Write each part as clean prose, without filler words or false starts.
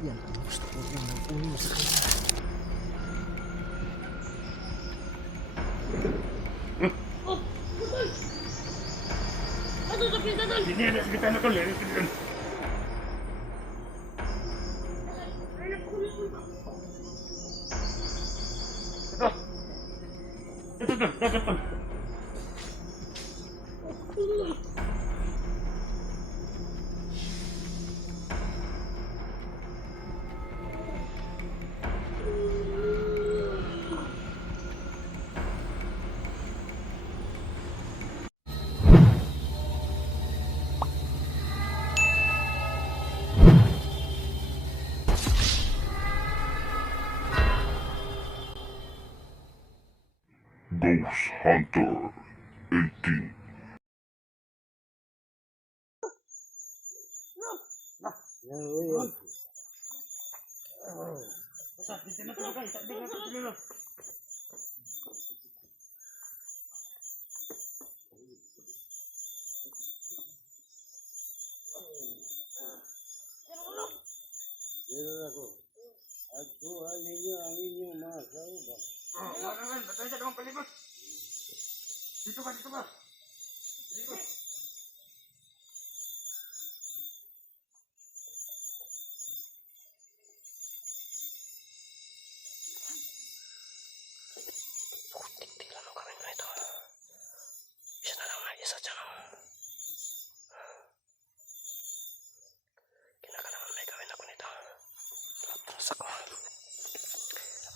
Yan ang gusto ko unang-uno sa kanya. Sini ada sekitar nakal ya. Ito. Ghost Hunter 18. Aku ang inyong mga kaubang. Betul saja dong pelibut. Dito ka. Dito. Tingnan mo kami na ito. Bisa na lang na isa dyan. Kinakailangan may gawin ako nito.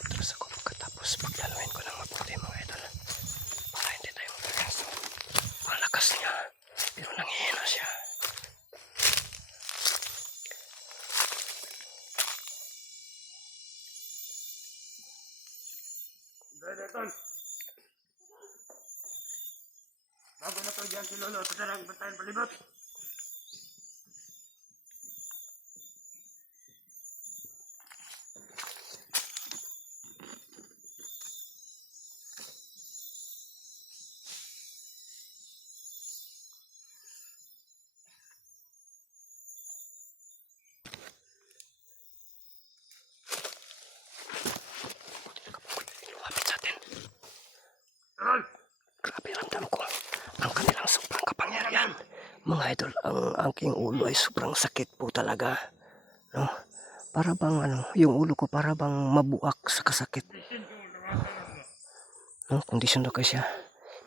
Atras ako pagkatapos paglaluin ko ng mabuti mga idol. Para hindi tayo magkakaso. Ang lakas niya. Pero nanghihina siya. Betul. Bago na to dyan si Lolo. Patarang bantayan palibot. Lumapit sa atin. Tol. Grabe ramdam ko ang kanilang sobrang kapangyarihan. Mga idol, ang aking ulo ay sobrang sakit po talaga. No? Para bang yung ulo ko para bang mabuak sa kasakit. No? Kondisyon na siya.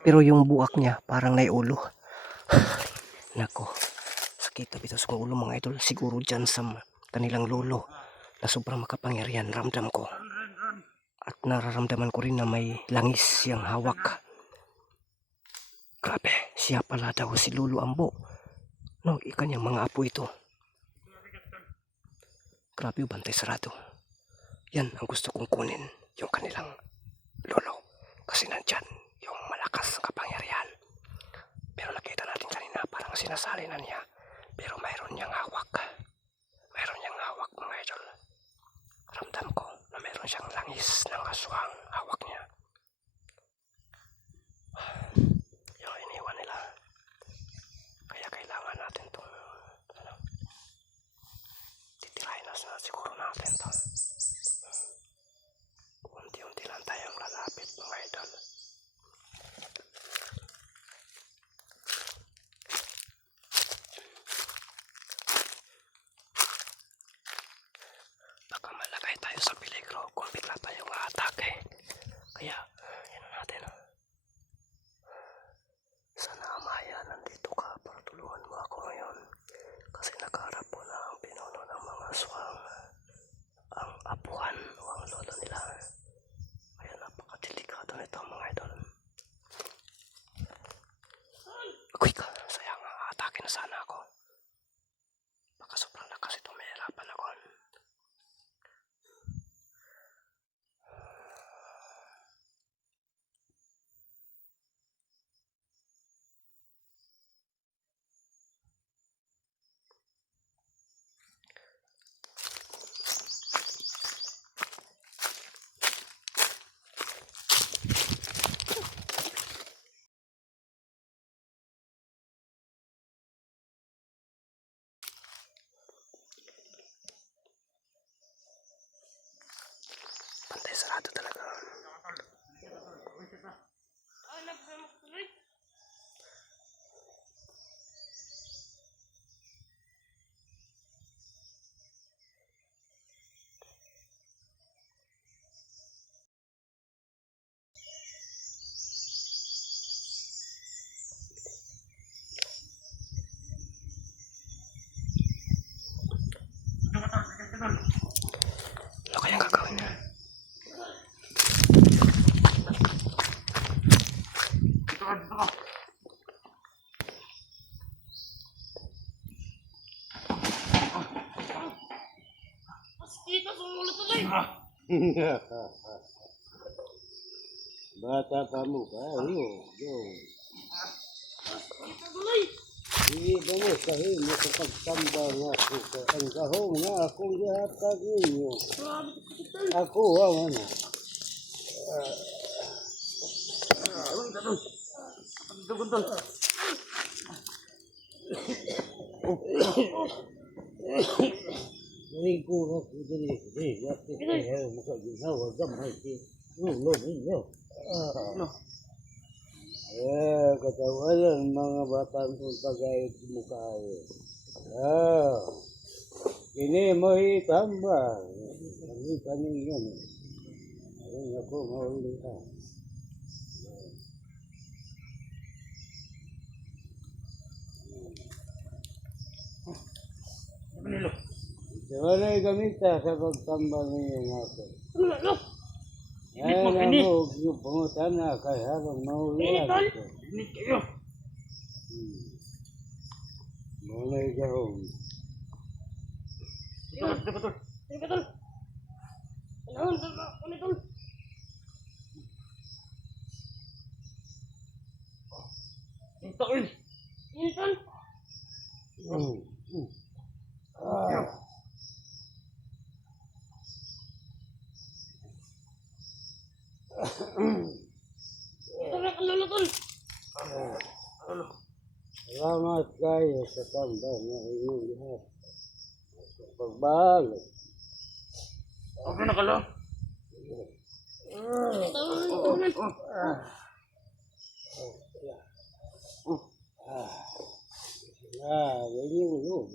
Pero yung buak niya parang naiulo. Nako, sakit na bitaw sa ulo mga idol. Siguro dyan sa kanilang lolo na sobrang makapangyarihan ramdam ko. At nararamdaman ko rin na may langis siyang hawak. Grabe, siya pala daw si Lolo Ambo. No, ikanyang mga apo ito. Grabe, bantay sarado. Yan ang gusto kong kunin, yung kanilang lolo. Kasi nandyan yung malakas na kapangyarihan. Pero nakita natin kanina parang sinasali na niya. Pero mayroon niyang hawak. Mayroon niyang hawak mga idol. Ramdam ko na mayroon siyang langis ng aswang hawak niya. Yung iniwan nila. Kaya kailangan natin itong titirahin na siguro natin ito. Unti-unti lang tayong lalapit mga idol. Baka malagay tayo sa peligro kung bigla tayong atake. Kaya yan natin. Sana Amaya nandito ka para tulungan mo ako ngayon. Kasi nakaharap po na ang pinuno ng mga aswang. Ang apuhan o ang lolo nila. Kaya napakadelikado nito mga Ano kayang gagawin niya? Dito ka, dito ka. Bata pa mo ka, Hindi ba mo sahin mo sa pagtamba nga ako ka ang kahong nga akong gihatag ninyo. Ako ang ano. Dito, Guntol. Dari ko ako dali. Yati kaya mo ka ginawa gamay ki. Ulo ninyo. Katawalan mga batang kung pagayot mo kayo. Ini mo itambang. Kami kaningan. Ayun ako mauli ka. Manilo. Wala gamita sa pagtambang ninyo nga ako. Manilo. Ay, namo, yung pangutan na kay habang mauli ako. Init kayo. Muna ikahong. Dito, Guntol. Dito, Guntol. Guntol. Dito, Guntol. Salamat kayo sa tambang na inyong lahat. Sa pagbalo. Okay na ka lang. Ganyan yun.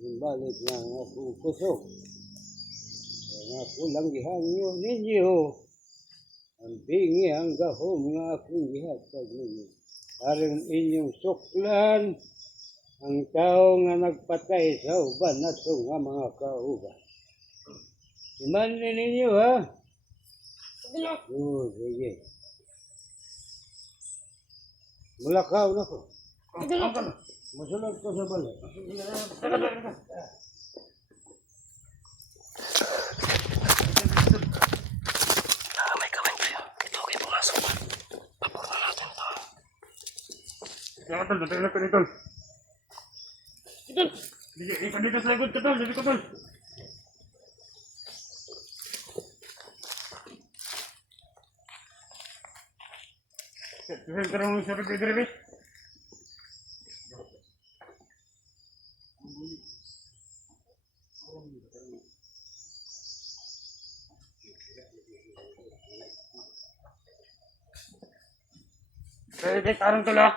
Yung balik na ang akong kusok. Ang ako lang gihanyo ninyo. Ang bingi ang gahom nga akong gihatag ninyo. Parang inyong suklan ang tao nga nagpatay sa uban at nga mga kauban. Iman ninyo ha? Oo, sige. Mulakaw na ko. Masulad ko sa balay. May gawin kayo. Ito kayo pumasok. Papunan natin ito. Guntol, dito ka, Guntol. Dito sa likod, Guntol. Dito, Guntol. Dito ka rin sa likod, Dito, tarong tulak.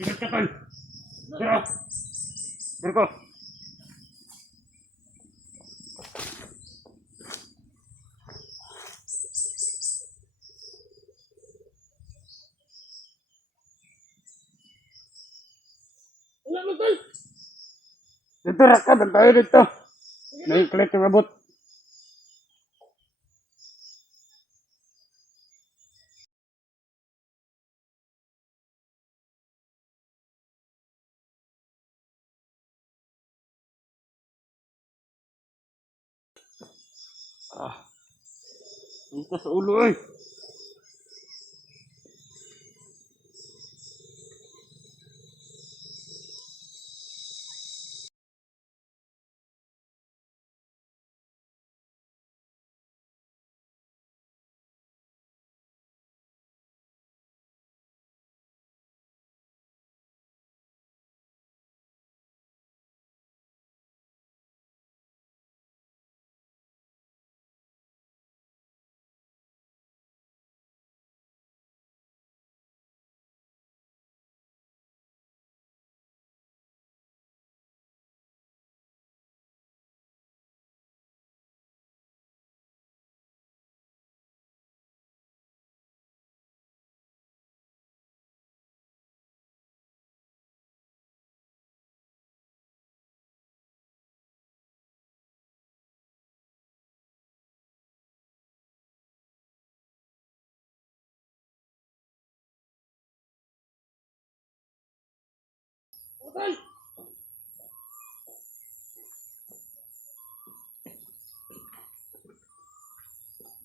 Dikit ka, Tol. Dito. Dito. Dito, Raka. Tayo dito. Naiklik yung abot. Dito sa ulo, eh.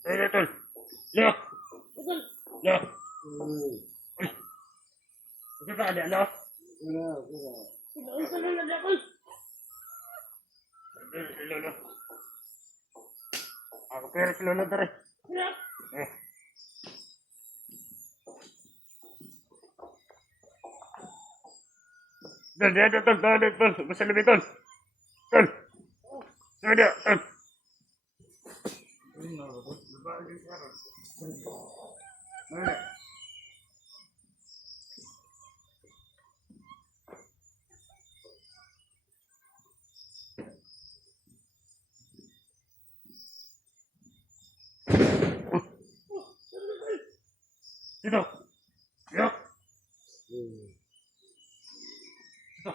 Ay, tol. Leo. Leo. Ito ka, Leo. Lolo. Ako pero si Lolo tara. Eh. Tol. Basta lebih, tol. Tol. Sama dia, tol. Mana? Dito. Yo. Dito.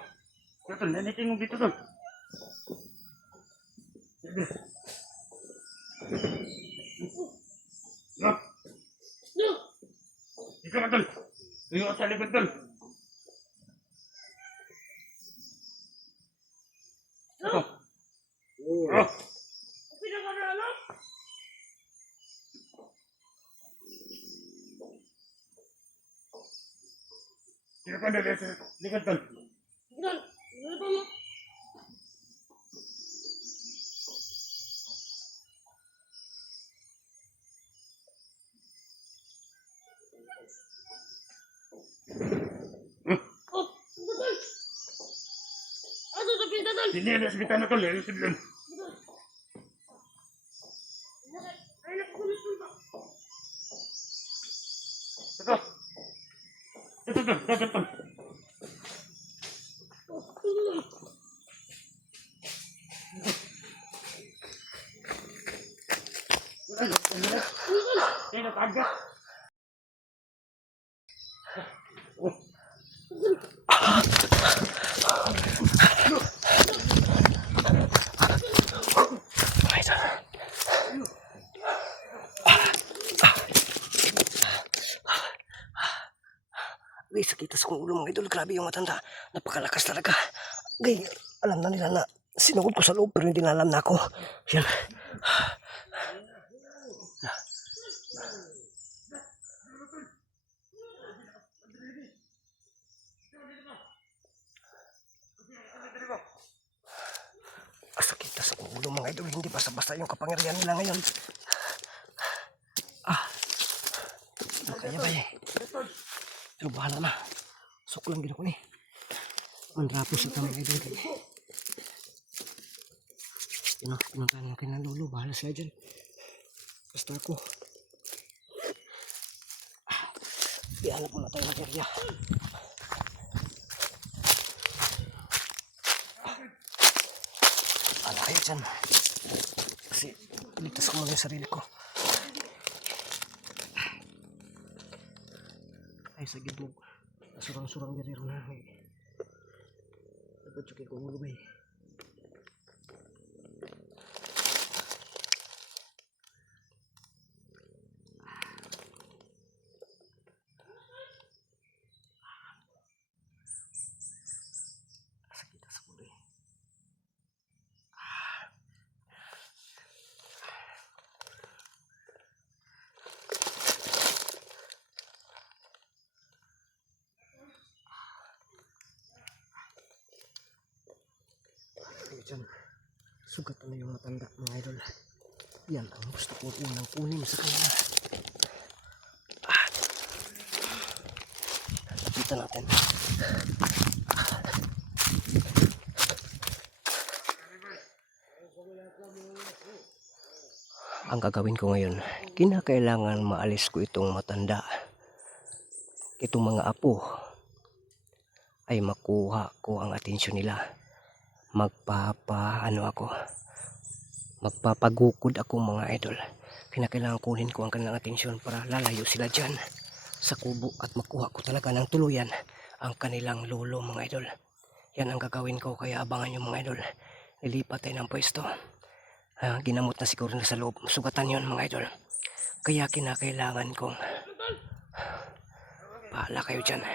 Tol, naniting mo dito, tol. Yo. Ikaw ka, tol. Tuyo ka sa likod, tol. Ito. Oh. Sino ka na sa likod, tol? Sini ada sekitar na, tol. Ayun, sidlan. Ito. Ito, tol. Dapat, tol. Ay, natagak. Ay, sa... Gay, sakit sa kong ulo mga idol. Grabe yung matanda. Napakalakas talaga. Gay, alam na nila na sinugod ko sa loob pero hindi na alam na ako. Yan. Sakit sa kong ulo mga idol. Hindi basta-basta yung kapangyarihan nila ngayon. Ano kaya ba eh? Pero bahala na. Sok lang gina ko ni. Mandrapos ito mga idol. Yun o, pinuntahan ng kanilang lolo. Bahala sila dyan. Basta ako. Ihanap muna tayo ng area. Ano kayo dyan? Kasi iligtas ko muna yung sarili ko. Ay, sa gitnog. Surang-surang garero na. Dapat tsukin ko muna ba eh. Sakit sa ulo eh. Dyan, sugat na yung matanda mga idol. Yan ang gusto kong unang kunin sa kanila. Lapitan natin. Ang gagawin ko ngayon, kinakailangan maalis ko itong matanda. Itong mga apo ay makuha ko ang atensyon nila. Magpapagukod ako mga idol. Kinakailangan kunin ko ang kanilang atensyon para lalayo sila dyan sa kubo at makuha ko talaga ng tuluyan ang kanilang lolo mga idol. Yan ang gagawin ko, kaya abangan nyo mga idol. Lilipat tayo ng pwesto. Ginamot na siguro na sa loob. Sugatan yon mga idol. Kaya kinakailangan kong bahala kayo dyan.